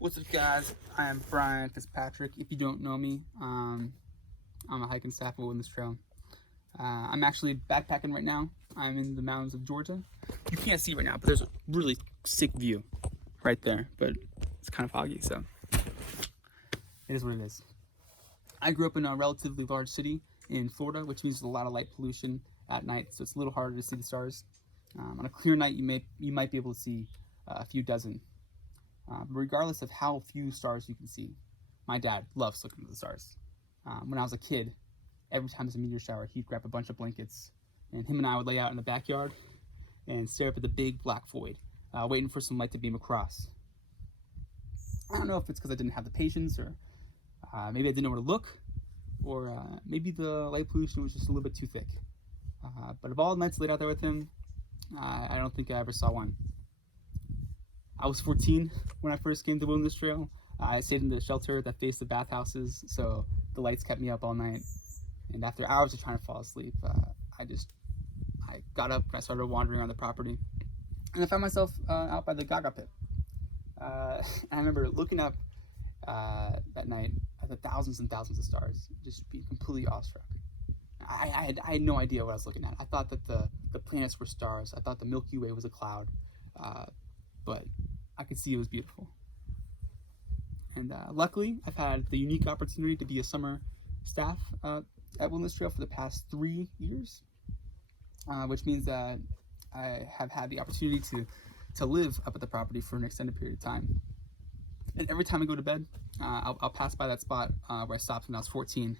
What's up, guys? I am Brian Fitzpatrick. If you don't know me, I'm a hiking staff at Wilderness Trail. I'm actually backpacking right now. I'm in the mountains of Georgia. You can't see right now, but there's a really sick view right there, but it's kind of foggy, so it is what it is. I grew up in a relatively large city in Florida, which means there's a lot of light pollution at night, so it's a little harder to see the stars. On a clear night, you might be able to see a few dozen. Regardless of how few stars you can see, my dad loves looking at the stars. When I was a kid, every time there's a meteor shower, he'd grab a bunch of blankets, and him and I would lay out in the backyard and stare up at the big black void, waiting for some light to beam across. I don't know if it's because I didn't have the patience, or maybe I didn't know where to look, or maybe the light pollution was just a little bit too thick. But of all the nights laid out there with him, I don't think I ever saw one. I was 14 when I first came to Wilderness Trail. I stayed in the shelter that faced the bathhouses, so the lights kept me up all night. And after hours of trying to fall asleep, I got up and I started wandering around the property. And I found myself out by the Gaga pit. And I remember looking up that night at the thousands and thousands of stars, just being completely awestruck. I had no idea what I was looking at. I thought that the planets were stars. I thought the Milky Way was a cloud. But I could see it was beautiful. And luckily, I've had the unique opportunity to be a summer staff at Wilderness Trail for the past 3 years, which means that I have had the opportunity to live up at the property for an extended period of time. And every time I go to bed, I'll pass by that spot where I stopped when I was 14,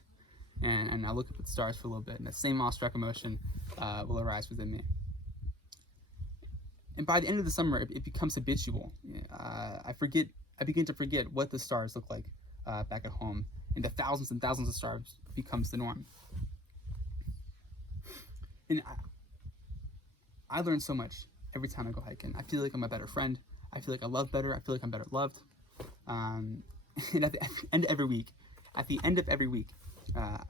and I'll look up at the stars for a little bit, and that same awestruck emotion will arise within me. And by the end of the summer, it becomes habitual. I begin to forget what the stars look like back at home, and the thousands and thousands of stars becomes the norm. And I learn so much every time I go hiking. I feel like I'm a better friend. I feel like I love better. I feel like I'm better loved. And at the end of every week,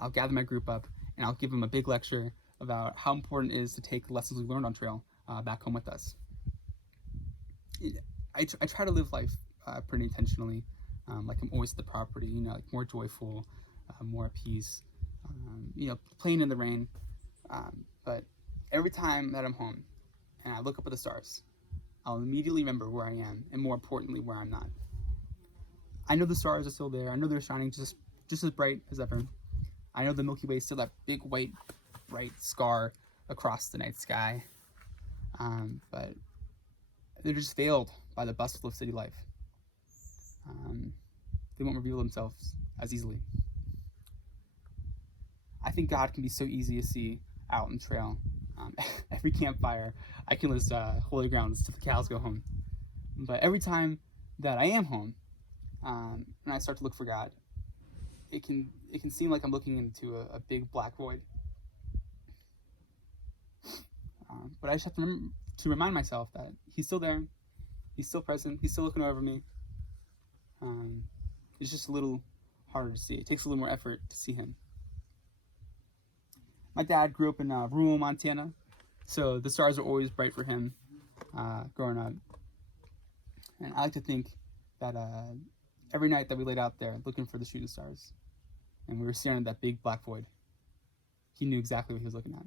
I'll gather my group up and I'll give them a big lecture about how important it is to take the lessons we learned on trail back home with us. I try to live life pretty intentionally, like I'm always at the property, like more joyful, more at peace, playing in the rain. But every time that I'm home and I look up at the stars, I'll immediately remember where I am, and more importantly, where I'm not. I know the stars are still there. I know they're shining just as bright as ever. I know the Milky Way is still that big white bright scar across the night sky. But they're just veiled by the bustle of city life. They won't reveal themselves as easily. I think God can be so easy to see out on the trail. Every campfire, I can list holy grounds till the cows go home. But every time that I am home, and I start to look for God, it can seem like I'm looking into a big black void. But I just have to remind myself that He's still there, He's still present, He's still looking over me. It's just a little harder to see. It takes a little more effort to see Him. My dad grew up in rural Montana, so the stars are always bright for him growing up. And I like to think that every night that we laid out there looking for the shooting stars, and we were staring at that big black void, He knew exactly what He was looking at.